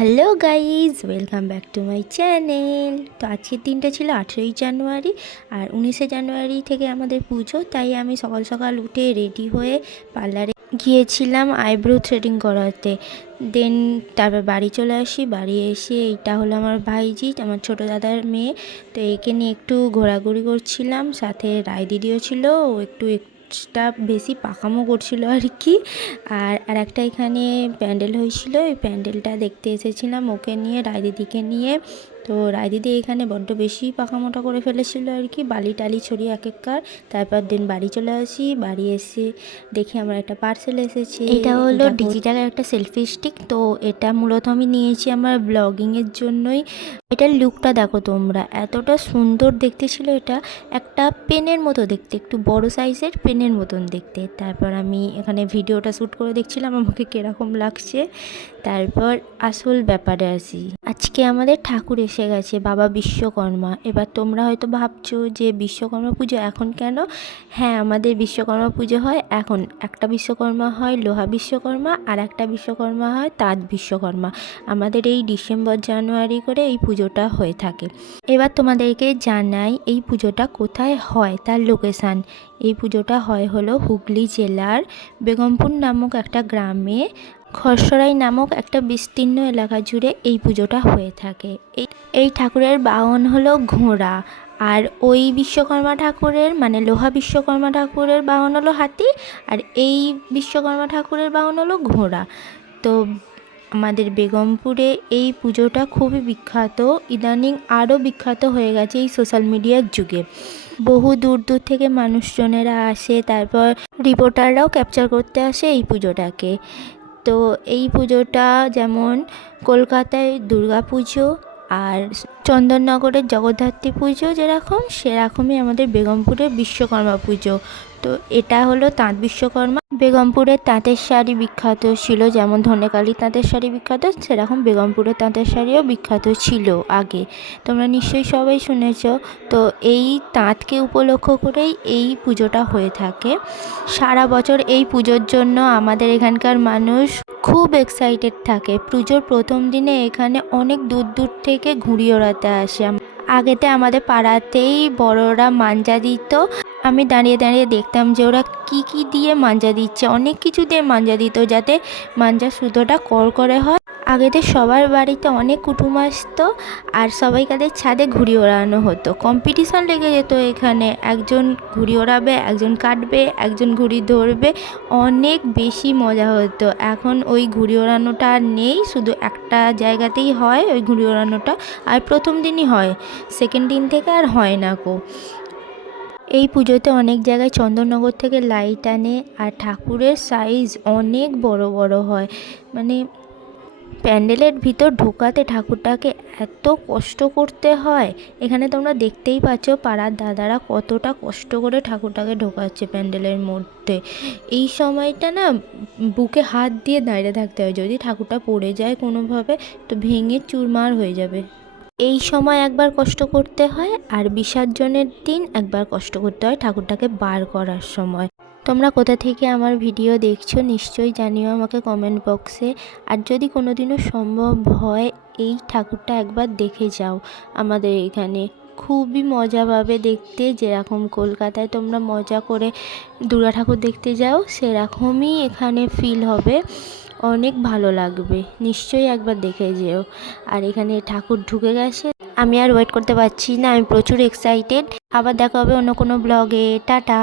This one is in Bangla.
Hello guys, welcome back to my channel. তো আজকের দিনটা ছিল আঠেরোই জানুয়ারি আর উনিশে জানুয়ারি থেকে আমাদের পুজো, তাই আমি সকাল সকাল উঠে রেডি হয়ে পার্লারে গিয়েছিলাম আইব্রো থ্রেডিং করাতে। দেন তারপর বাড়ি চলে আসি, বাড়ি এসে এইটা হলো আমার ভাইজি, আমার ছোটো দাদার মেয়ে। তো একে নিয়ে একটু ঘোরাঘুরি করছিলাম, সাথে রায় দিদিও ছিল, ও একটু একটু এক্সট্রা বেশি পাকামো করছিল আর কি। আর আর একটা এখানে প্যান্ডেল হয়েছিল ওই প্যান্ডেলটা দেখতে এসেছিলাম ওকে নিয়ে রায়দিদিকে নিয়ে। তো রায়দিদি এখানে বড্ড বেশি পাকামোটা করে ফেলেছিল আর কি বালি টালি ছড়িয়ে এক একবার তারপর দিন বাড়ি চলে আসি বাড়ি এসে দেখি আমার একটা পার্সেল এসেছে। এটা হলো ডিজিটালের একটা সেলফি স্টিক তো এটা মূলত আমি নিয়েছি আমার ব্লগিংয়ের জন্যই। এটার লুকটা দেখো তোমরা এতটা সুন্দর দেখতে ছিল এটা একটা পেনের মতো দেখতে একটু বড় সাইজের পেনের মতন দেখতে। তারপর আমি এখানে ভিডিওটা শ্যুট করে দেখছিলাম, আমাকে কীরকম লাগছে। তারপর আসল ব্যাপারে আসি। আজকে আমাদের ঠাকুর এসে গেছে, বাবা বিশ্বকর্মা। এবার তোমরা হয়তো ভাবছ যে, বিশ্বকর্মা পুজো এখন কেন? হ্যাঁ আমাদের বিশ্বকর্মা পুজো হয় এখন। একটা বিশ্বকর্মা হয় লোহা বিশ্বকর্মা, আর একটা বিশ্বকর্মা হয় তাঁত বিশ্বকর্মা। আমাদের এই ডিসেম্বর, জানুয়ারি করে এই পুজোটা হয়ে থাকে। এবার তোমাদেরকে জানাই এই পুজোটা কোথায় হয়, তার লোকেশান। এই পুজোটা হয় হলো হুগলি জেলার বেগমপুর নামক একটা গ্রামে। খরসরাই নামক একটা বিস্তীর্ণ এলাকা জুড়ে এই পুজোটা হয়ে থাকে। এই এই ঠাকুরের বাহন হলো ঘোড়া। আর ওই বিশ্বকর্মা ঠাকুরের মানে লোহা বিশ্বকর্মা ঠাকুরের বাহন হলো হাতি, আর এই বিশ্বকর্মা ঠাকুরের বাহন হলো ঘোড়া। তো আমাদের বেগমপুরে এই পুজোটা খুবই বিখ্যাত। ইদানিং আরও বিখ্যাত হয়ে গেছে এই সোশ্যাল মিডিয়ার যুগে। বহু দূর দূর থেকে মানুষজনেরা আসে, তারপর রিপোর্টাররাও ক্যাপচার করতে আসে এই পুজোটাকে। তো এই পুজোটা যেমন কলকাতায় দুর্গা পুজো আর চন্দননগরের জগদ্ধাত্রী পুজো যেরকম, সেরকমই আমাদের বেগমপুরের বিশ্বকর্মা পুজো। তো এটা হলো তাঁত বিশ্বকর্মা। বেগমপুরের তাঁতের শাড়ি বিখ্যাত ছিল, যেমন ধনেকালী তাঁতের শাড়ি বিখ্যাত, সেরকম বেগমপুরের তাঁতের শাড়িও বিখ্যাত ছিল আগে। তোমরা নিশ্চয়ই সবাই শুনেছ, তো এই তাঁতকে উপলক্ষ করেই এই পুজোটা হয়ে থাকে। সারা বছর এই পুজোর জন্য আমাদের এখানকার মানুষ খুব এক্সাইটেড থাকে। পুজোর প্রথম দিনে এখানে অনেক দূর দূর থেকে ঘুড়ি ওড়াতে আসে। আগেতে আমাদের পাড়াতেই বড়রা মাঞ্জা দিত। আমি দাঁড়িয়ে দাঁড়িয়ে দেখতাম যে ওরা কি কি দিয়ে মাঞ্জা দিচ্ছে। অনেক কিছু দিয়ে মাঞ্জা দিত যাতে মাঞ্জা সুতোটা করকরে হয়। আগেতে সবার বাড়িতে অনেক কুটুম আসতো আর সবাই কাদের ছাদে ঘুড়ি ওড়ানো হতো। কম্পিটিশন লেগে যেত এখানে। একজন ঘুড়ি ওড়াবে, একজন কাটবে, একজন ঘুড়ি ধরবে। অনেক বেশি মজা হতো। এখন ওই ঘুড়ি ওড়ানোটা আর নেই, শুধু একটা জায়গাতেই হয় ওই ঘুড়ি ওড়ানোটা। আর প্রথম দিনই হয় সেকেন্ড দিন থেকে আর হয় না কো। এই পুজোতে অনেক জায়গায় চন্দননগর থেকে লাইট আনে আর ঠাকুরের সাইজ অনেক বড় বড় হয়। মানে প্যান্ডেলের ভিতর ঢোকাতে ঠাকুরটাকে এত কষ্ট করতে হয়। এখানে তোমরা দেখতেই পাচ্ছ পাড়ার দাদারা কতটা কষ্ট করে ঠাকুরটাকে ঢোকাচ্ছে প্যান্ডেলের মধ্যে। এই সময়টা না, বুকে হাত দিয়ে দাঁড়িয়ে থাকতে হয়। যদি ঠাকুরটা পড়ে যায় কোনোভাবে, তো ভেঙে চুরমার হয়ে যাবে। এই সময় একবার কষ্ট করতে হয় আর বিসর্জনের দিন একবার কষ্ট করতে হয় ঠাকুরটাকে বার করার সময়। তোমরা কোথা থেকে আমার ভিডিও দেখছ নিশ্চয়ই জানিও আমাকে কমেন্ট বক্সে আর যদি কোনো দিনও সম্ভব হয়, এই ঠাকুরটা একবার দেখে যাও আমাদের এখানে। খুবই মজা পাবে দেখতে, যেরকম কলকাতায় তোমরা মজা করে দুর্গা ঠাকুর দেখতে যাও, সেরকমই এখানে ফিল হবে। অনেক ভালো লাগবে, নিশ্চয়ই একবার দেখে যেও। আর এখানে ঠাকুর ঢুকে গেছে। আমি আর ওয়েট করতে পারছি না, আমি প্রচুর এক্সাইটেড আবার দেখা হবে অন্য কোনো ব্লগে টাটা!